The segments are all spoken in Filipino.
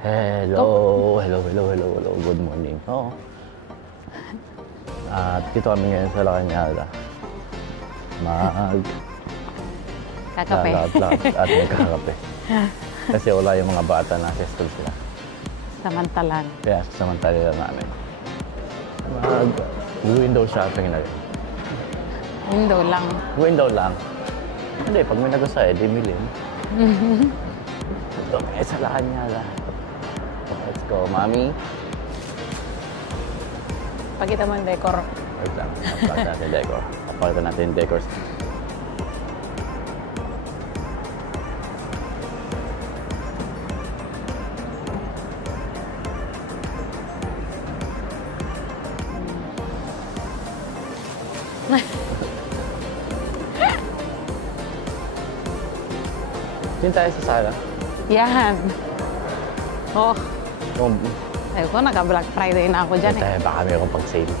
Hello. Good morning. Oo. At dito kami ngayon sa La Cañada. Kakape. At magkakape. Kasi wala yung mga bata na sa school sila. Samantalan. Kaya sasamantala namin. Window shopping na rin. Window lang. Hindi, pag may nagustuhan, di bilhin. Ito, may sa La Cañada. Let's go, mami. Pakita mo yung decor. Wait lang, napakita natin yung decor. Napakita natin yung decor. Yun tayo sa sala. Yan. Oh. Ayun ko, naka-Black Friday na ako dyan eh. Baka mayroong pag-sale.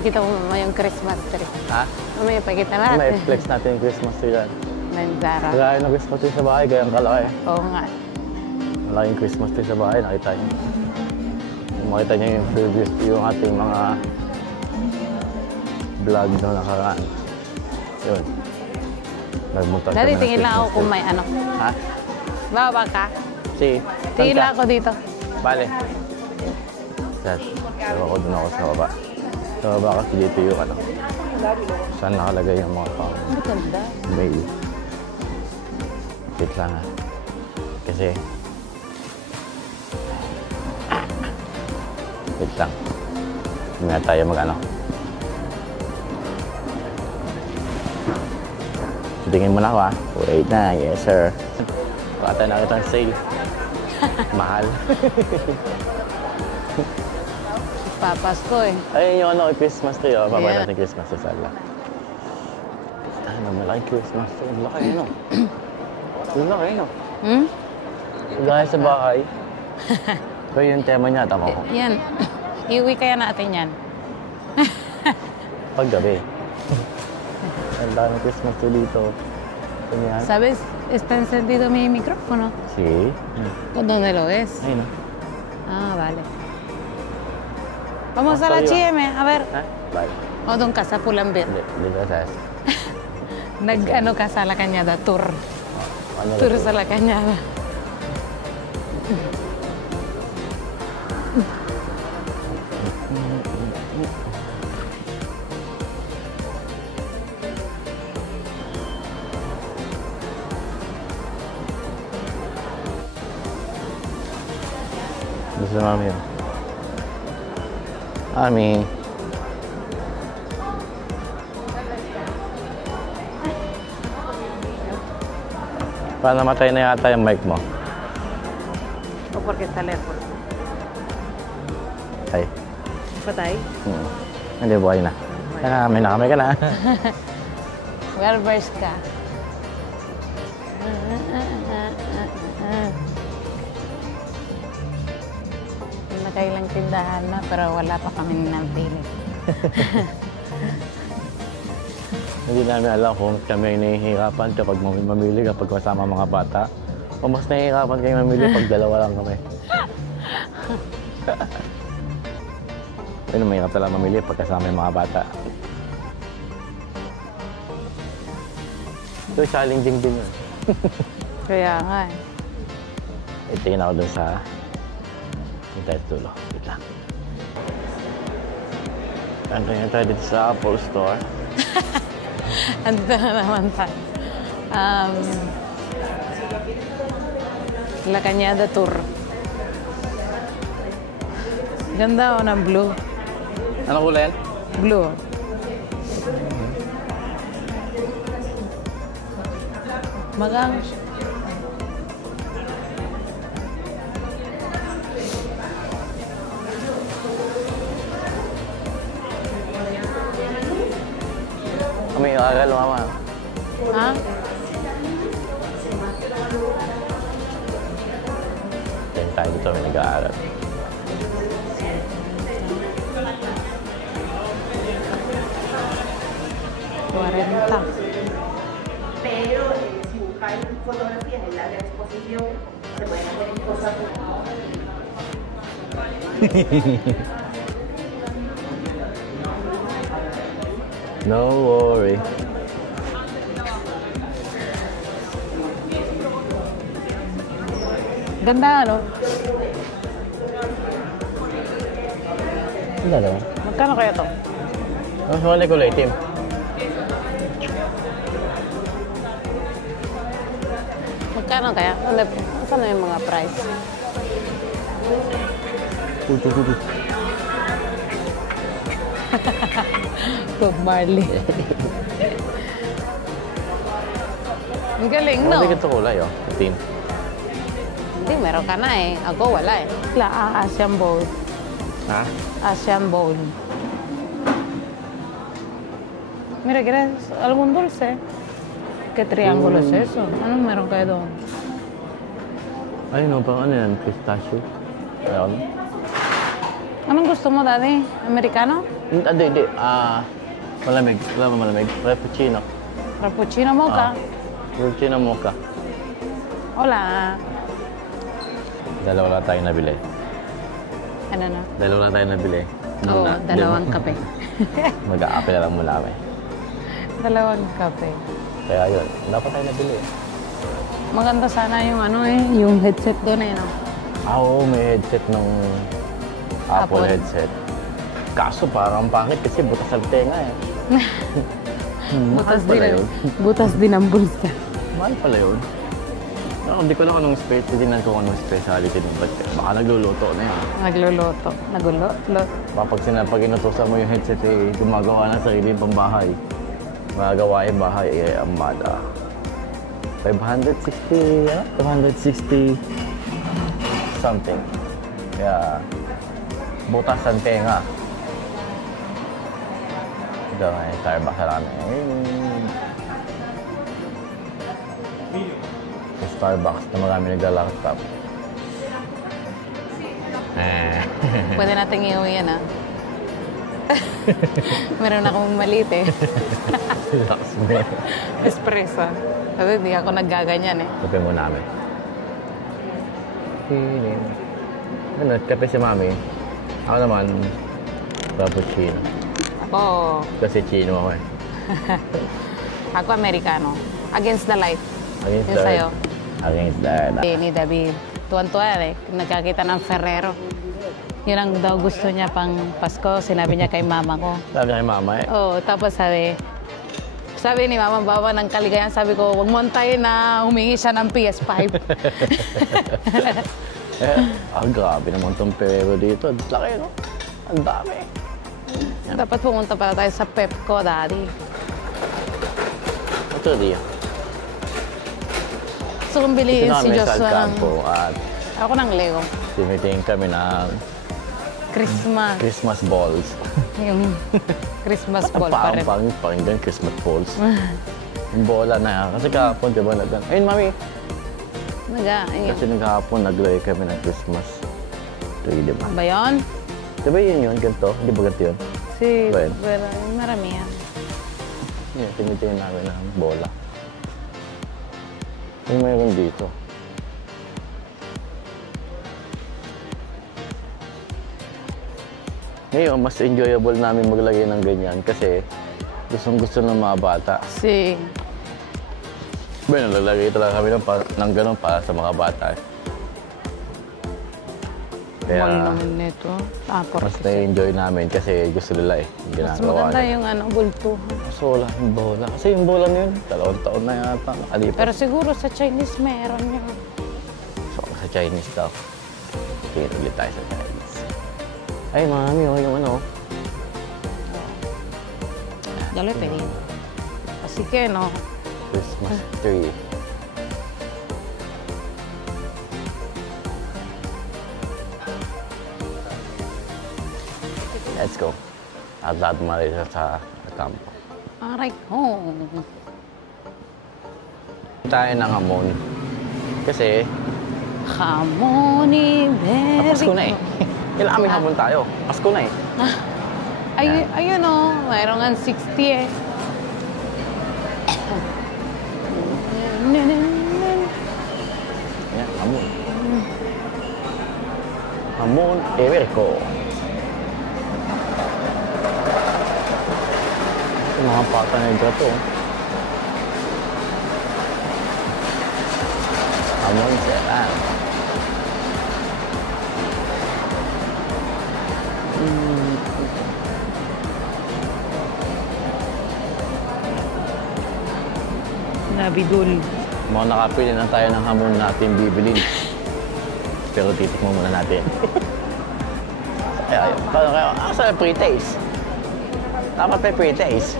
Kita mo yung Christmas tree. Ha? Mamaya pakita natin. May flex natin yung Christmas tree yan. Nanzara. Wala yung Christmas tree sa bahay, gayang kalaki. Oo nga. Wala yung Christmas tree sa bahay, nakita niyo. Makita niyo yung previous, yung ating mga vlog na nakaraan. Yun. Nagmunta Dati tingin lang ako kung may ano. Ha? Baba ka? Si. Tingin lang ako dito. Bale. Yan. Pero ako doon ako sa baba. Sa baba kasi dito yung ano. Saan nakalagay yung mga pang Maganda. mail. Wait lang ha. Kasi wait lang. Hindi na tayo mag-ano. Tingin mo na ako ha. Wait na. Yes sir. Pakata na kitang sale. Mahal. Papasko eh. Ayun yung ano, Christmas tree. Oh. Papa natin Christmas tree sa ala. Ano, malaking Christmas tree. Laki ano. Laki ano. Gaya sa bahay. Pero yung tema niya, tama ko. Yan. Iuwi kaya natin yan. Paggabi. Ang dami Christmas tree dito. Ganyan. ¿Sabes? Está encendido mi micrófono. Sí. ¿Dónde lo ves? Ahí no. Ah, vale. Vamos a la CM, a ver. ¿Eh? Vale. O doon ka sa Pulambir. Dito sa Nag-ano ka sa La Cañada, tour. ano Tour sa La Cañada. Gusto na mami yun. Mami. Paano namatay na yata yung mic mo? O porque está lejos. Ay. Patay? Hindi, buhay na. May nakamay ka na. Where's ka? Nakailang tindahan na pero wala pa kaming napili. Hindi namin alam kung kami ay nahihirapan kapag mamili kapag kasama mga bata. O mas nahihirapan kayo mamili pag dalawa lang kami. Ayun, mahirap talaga mamili pag kasama yung mga bata. So, challenging din yun. Kaya nga eh. Tingin ako dun sa hintay tulo. Wait lang. Tingin tayo dito sa Apple Store. Andito na naman tayo. La Cañada Tour. Ganda o ng blue. Ano kulay yan? Blue. Magang. May aral, mama. Ha? Tingin tayo dito, may nag-aaral. Pero si buscáis fotografías No worry. Ganda, ano? Ang ganda. Magkano kaya to? Ang kulay kulay, Tim. Magkano kaya? Saan na yung mga price? Bob Marley. Ang galing, no? Hindi ganito kulay, oh. Tim. Hindi, meron ka na eh. Ako wala eh. Asian Bowl. Ha? Asian Bowl. Mira, ¿quieres algún dulce? ¿Qué triángulo es eso? Anong meron kayo doon? Ay, no, pang ano yan? Pistachio. Ayun. Anong gusto mo, Daddy? Americano? Hindi. Malamig. Wala ba malamig? Frappuccino. Frappuccino mocha? Frappuccino mocha. Hola. Dalawa lang tayo nabili. Ano na? Dalawa lang tayo nabili. Oo, dalawang kape. Mag-a-ape na lang mula kami. Dalawang kape. Kaya yun, dapat tayo nabili. Maganda sana yung ano eh, yung headset doon eh, no? Oo, may headset ng Apple Apple. headset. Kaso parang pangit kasi butas ang tenga eh. Butas Mahal pala din, yun. butas din ang bulsa. Mahal pala yun. Hindi ko lang anong tingnan ko anong speciality ng ba't baka nagluluto na yan. Nagluluto. Nagluluto. Pag inutusan mo yung headset eh, gumagawa ng sariling pambahay. Magagawa yung bahay eh, amada. 560, ano? 560 something. Kaya, butas ang tenga. Ito, may Starbucks na kami. Sa Starbucks na marami nagla-laptop. Pwede nating iuwi yan, ah. Meron akong maliit eh. Relax mo. Espresso. Kasi hindi ako naggaganyan eh. Kape mo namin. Ano, kape si Mami. Ako naman, frappuccino. Ako, Kasi chino ako eh. ako Americano. Against the light. Against Yung the sa'yo. Against the Ni David. Tuwan-tuwa eh. Nagkakita ng Ferrero. Yun ang daw gusto niya pang Pasko. Sinabi niya kay mama ko. Sabi niya kay Mama eh. Oo, tapos sabi ni Mama, bawa ng kaligayan, sabi ko, huwag mo antayin na humingi siya ng PS5. Grabe naman tong Ferrero dito. Laki, no? Ang dami. Dapat pumunta pala tayo sa Pepco, Daddy. Ito diya. Gusto kong biliin si Joshua ng... At Ako ng Lego. timitingin kami ng Christmas. Christmas balls. Yung Christmas ball pa rin. Pakinggan Christmas balls. Yung bola na yan. Kasi kahapon, di ba, ayun, Mami. Kasi naghahapon, naglagay kami ng Christmas tree, di ba? Ba yun? Di ba yun? Ganito? Di ba ganito yun? Si... Well. Marami yan. Yun, tinitingin namin ng bola. Yung mayroon dito. Ngayon, mas enjoyable namin maglagay ng ganyan kasi gustong-gusto ng mga bata. Bueno, lalagay talaga kami ng gano'n para sa mga bata. Kaya, Mahal naman nito. mas na-enjoy namin kasi gusto nila eh. Mas maganda yung bulto. So, wala yung bola. Kasi yung bola na yun, 2 taon na yata nakalipas. Pero siguro sa Chinese meron yun. So, sa Chinese daw. Tingin ulit tayo sa Chinese. Ay, Mami, oh, yung ano. Ya lo he pedido. Así que no. Christmas tree. Let's go. At lahat marisa sa kampo. Aray ko. Tayo ng hamon. Kasi, Hamon iberico. Pasko na eh. Kailangan may hamon tayo. Pasko na eh. Ayun o. Mayroon nga 60 eh. Yan, hamon. Hamon Iberico. Ito mga pata negra to. Hamon Serrano. Nabidul. Mga nakapili na tayo ng hamon natin bibilin. Pero titikmo muna natin. Kaya, paano kayo? Saan pre-taste? Dapat may pre-taste.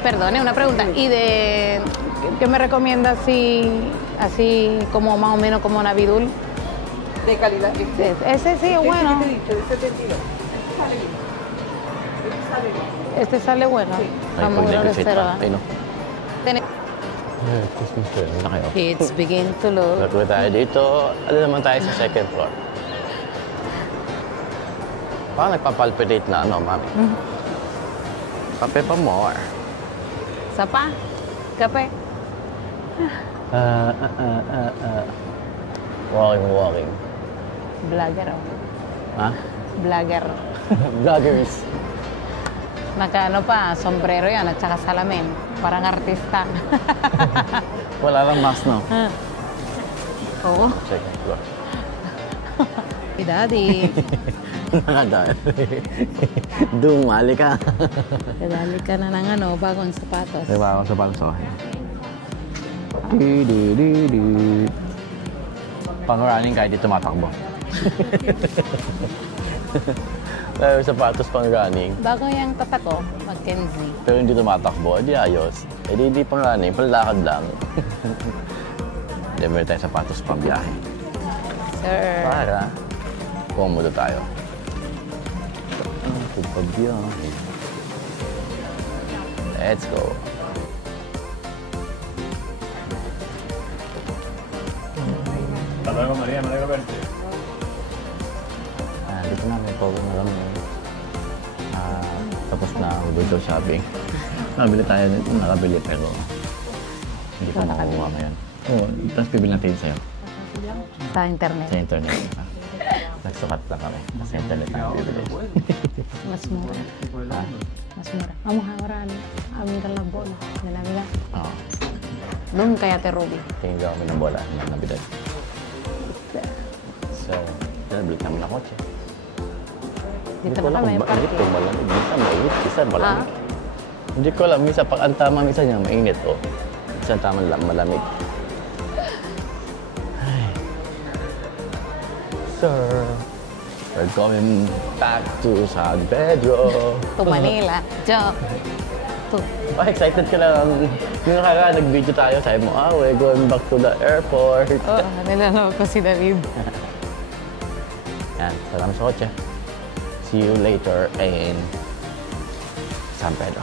Perdone, una pregunta. ¿Y de qué me recomienda así como más o menos como Navidul? De calidad. Ese sí es bueno. ¿Qué te he dicho? De 72. Este sale bien. Este sale bueno. Ay, Vamos pag a negotiate pa. reserva. Ay, no. Ten- Christmas tree. Ano na kayo? It's begin to look. Bago tayo dito. Ano naman tayo sa second floor? Parang nagpapalpitate na ano, mami. Kape pa more. Sapa, kape. Walking. Vlogger. Ha? Vlogger. Vloggers. Naka ano pa, sombrero yan at saka salamin. Parang artista. Wala lang mask, no? Oo. Second floor. Si Daddy. Nakadaan. Dumali ka. Kadali ka na ng ano, bagong sapatos. Diba ako sa palso? Pang-running kahit di tumatakbo. Tayo sapatos pang-running. Bago yung tatak ko, Mackenzie. Pero hindi tumatakbo, di ayos. Eh di pang-running, panlakad lang. Hindi, meron tayong sapatos pang biyahe. Sir. Para komodo tayo. Pagbiyahe. Let's go. Hasta luego, María, me alegro verte. Dito namin po alam mo. Tapos na window shopping. Nakabili tayo nito, nakabili pero hindi pa makukuha ngayon. Oo, tapos bibili natin sa'yo Sa internet. sa internet. Nagsukat lang kami. Sa internet na bibili. Mas mura. Ha? Mas mura. Vamos ahora a mirar las bolas de Navidad. Oo. Doon kay Ate Ruby. Tingin daw kami ng bola ng Navidad. So, nabili kami ng kotse. Dito Hindi ko na alam kami. kung bakit ito malamig. Minsan mainit, minsan malamig. Ah? Hindi ko alam. Minsan pag ang tama, minsan niya mainit. O, minsan tama lang malamig. Ay. Sir, we're going back to San Pedro. To Manila. Jo. To. Excited ka lang. Yung nakaraan, nag-video tayo. Sabi mo, we're going back to the airport. Oh, nilalaw ko si David. Yan, salamat sa kotse. See you later in San Pedro.